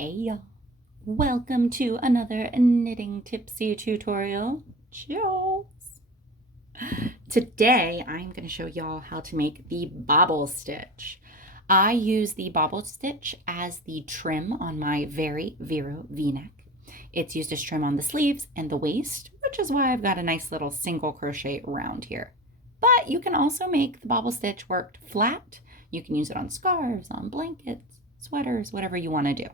Hey y'all, welcome to another knitting tipsy tutorial. Cheers! Today I'm going to show y'all how to make the bobble stitch. I use the bobble stitch as the trim on my Very Vero Vneck. It's used as trim on the sleeves and the waist, which is why I've got a nice little single crochet around here. But you can also make the bobble stitch work flat. You can use it on scarves, on blankets, sweaters, whatever you want to do.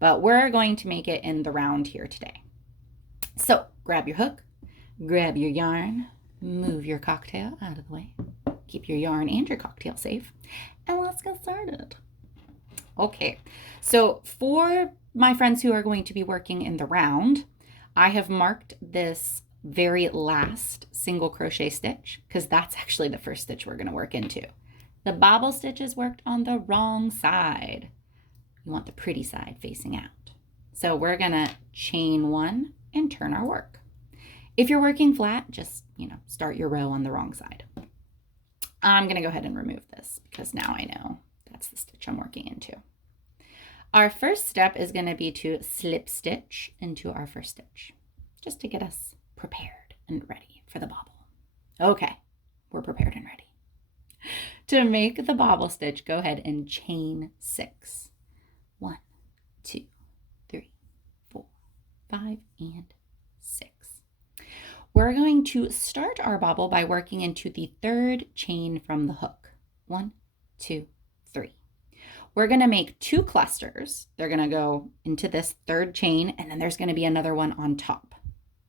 But we're going to make it in the round here today. So grab your hook, grab your yarn, move your cocktail out of the way, keep your yarn and your cocktail safe, and let's get started. Okay, so for my friends who are going to be working in the round, I have marked this very last single crochet stitch because that's actually the first stitch we're going to work into. The bobble stitch is worked on the wrong side. You want the pretty side facing out. So we're gonna chain one and turn our work. If you're working flat, just, start your row on the wrong side. I'm gonna go ahead and remove this because now I know that's the stitch I'm working into. Our first step is gonna be to slip stitch into our first stitch, just to get us prepared and ready for the bobble. Okay, we're prepared and ready. To make the bobble stitch, go ahead and chain 6. 1, 2, 3, 4, 5, and 6. We're going to start our bobble by working into the third chain from the hook. 1, 2, 3. We're going to make 2 clusters. They're going to go into this third chain, and then there's going to be another one on top.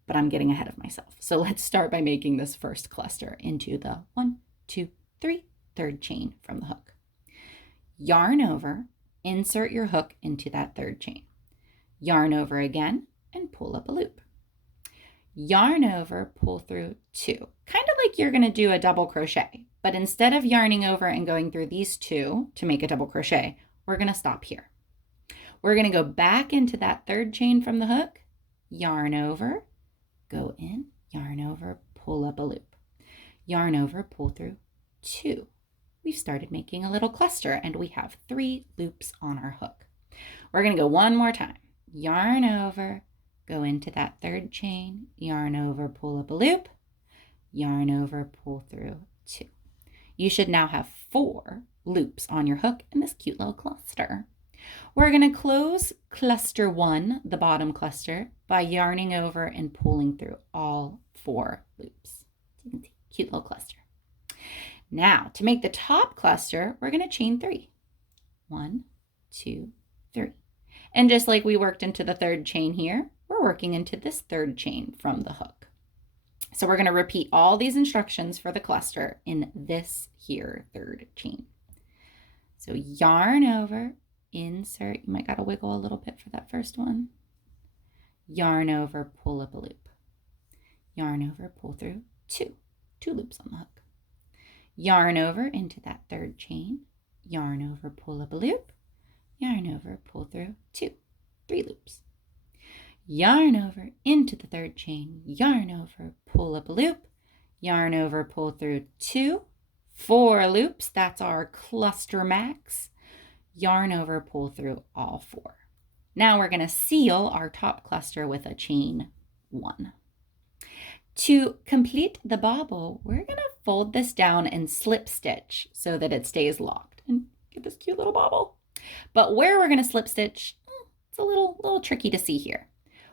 But I'm getting ahead of myself. So let's start by making this first cluster into the 1, 2, 3, third chain from the hook. Yarn over. Insert your hook into that third chain. Yarn over again and pull up a loop. Yarn over, pull through 2. Kind of like you're going to do a double crochet, but instead of yarning over and going through these 2 to make a double crochet, we're going to stop here. We're going to go back into that third chain from the hook, yarn over, go in, yarn over, pull up a loop. Yarn over, pull through 2. We've started making a little cluster and we have 3 loops on our hook. We're going to go one more time. Yarn over, go into that third chain, yarn over, pull up a loop, yarn over, pull through 2. You should now have 4 loops on your hook in this cute little cluster. We're going to close cluster 1, the bottom cluster, by yarning over and pulling through all 4 loops. Cute little cluster. Now, to make the top cluster, we're going to chain 3. 1, 2, 3. And just like we worked into the third chain here, we're working into this third chain from the hook. So we're going to repeat all these instructions for the cluster in this here third chain. So yarn over, insert, you might got to wiggle a little bit for that first one. Yarn over, pull up a loop. Yarn over, pull through 2 loops on the hook. Yarn over into that third chain, yarn over, pull up a loop, yarn over, pull through 2, 3 loops. Yarn over into the third chain, yarn over, pull up a loop, yarn over, pull through 2, 4 loops. That's our cluster max. Yarn over, pull through all 4. Now we're going to seal our top cluster with a chain 1. To complete the bobble, we're going to fold this down and slip stitch so that it stays locked and get this cute little bobble. But where we're going to slip stitch, it's a little tricky to see here.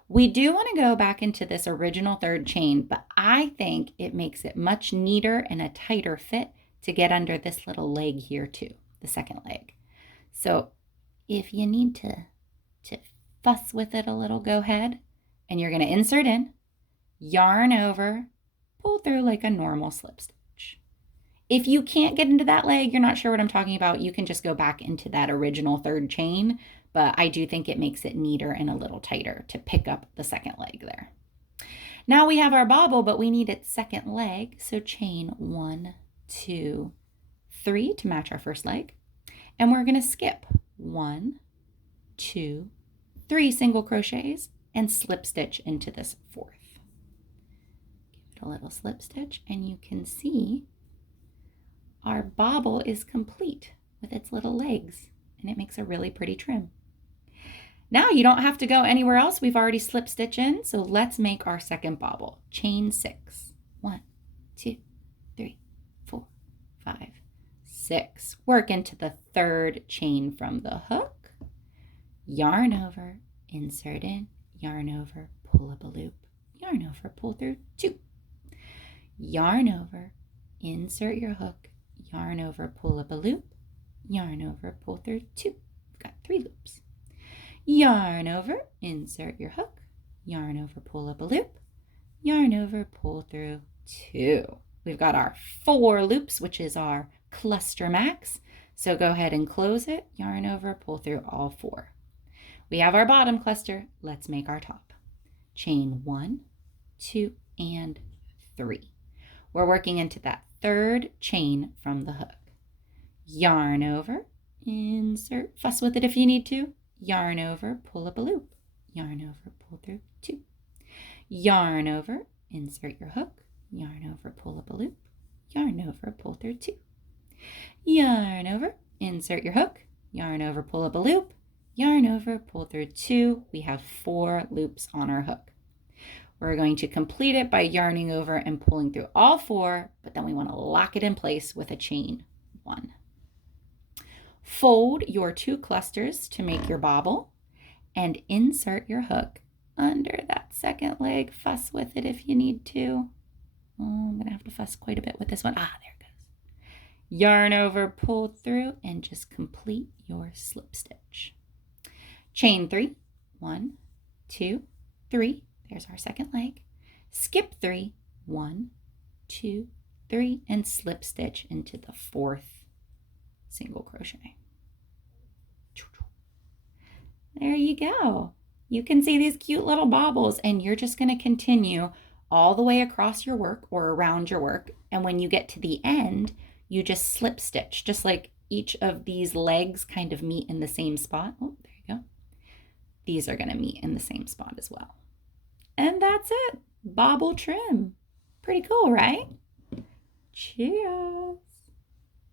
We do want to go back into this original third chain, but I think it makes it much neater and a tighter fit to get under this little leg here too, the second leg. So if you need to fuss with it a little, go ahead and you're going to insert in, yarn over, pull through like a normal slip stitch. If you can't get into that leg, you're not sure what I'm talking about, you can just go back into that original third chain, but I do think it makes it neater and a little tighter to pick up the second leg there. Now we have our bobble, but we need its second leg, so chain 1, 2, 3 to match our first leg, and we're going to skip 1, 2, 3 single crochets and slip stitch into this fourth. A little slip stitch and you can see our bobble is complete with its little legs and it makes a really pretty trim. Now you don't have to go anywhere else. We've already slip stitch in, so let's make our second bobble. Chain 6. 1, 2, 3, 4, 5, 6. Work into the third chain from the hook. Yarn over, insert in, yarn over, pull up a loop, yarn over, pull through 2. Yarn over, insert your hook, yarn over, pull up a loop, yarn over, pull through 2. We've got 3 loops. Yarn over, insert your hook, yarn over, pull up a loop, yarn over, pull through 2. We've got our 4 loops, which is our cluster max. So go ahead and close it, yarn over, pull through all 4. We have our bottom cluster. Let's make our top. Chain 1, 2, and 3. We're working into that third chain from the hook. Yarn over, insert, fuss with it if you need to. Yarn over, pull up a loop. Yarn over, pull through 2. Yarn over, insert your hook. Yarn over, pull up a loop. Yarn over, pull through 2. Yarn over, insert your hook. Yarn over, pull up a loop. Yarn over, pull through 2. We have 4 loops on our hook. We're going to complete it by yarning over and pulling through all 4, but then we want to lock it in place with a chain 1. Fold your 2 clusters to make your bobble and insert your hook under that second leg. Fuss with it if you need to. Oh, I'm going to have to fuss quite a bit with this one. There it goes. Yarn over, pull through, and just complete your slip stitch. Chain 3. 1, 2, 3. There's our second leg. Skip 3. 1, 2, 3, and slip stitch into the 4th single crochet. There you go. You can see these cute little bobbles, and you're just going to continue all the way across your work or around your work. And when you get to the end, you just slip stitch, just like each of these legs kind of meet in the same spot. Oh, there you go. These are going to meet in the same spot as well. And that's it. Bobble trim. Pretty cool, right? Cheers.